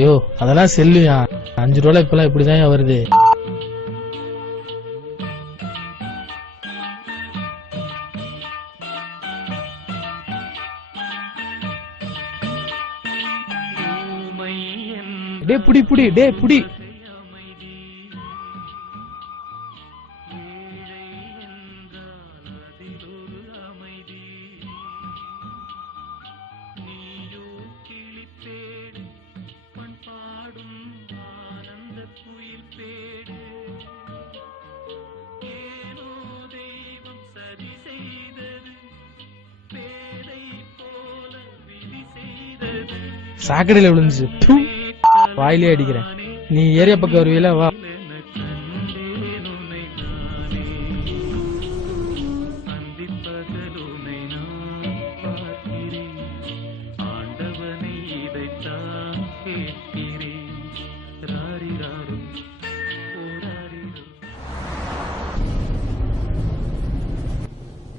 ஐயோ அதெல்லாம் செல்லுயா, 5 ரூபாய் இப்பெல்லாம் இப்படிதான் வருது. டே புடி புடி, டே புடி. சாக்கடையில விழுந்துச்சு, வாயிலே அடிக்கிறேன். நீ ஏரியா பக்கம் வருவீல, வா.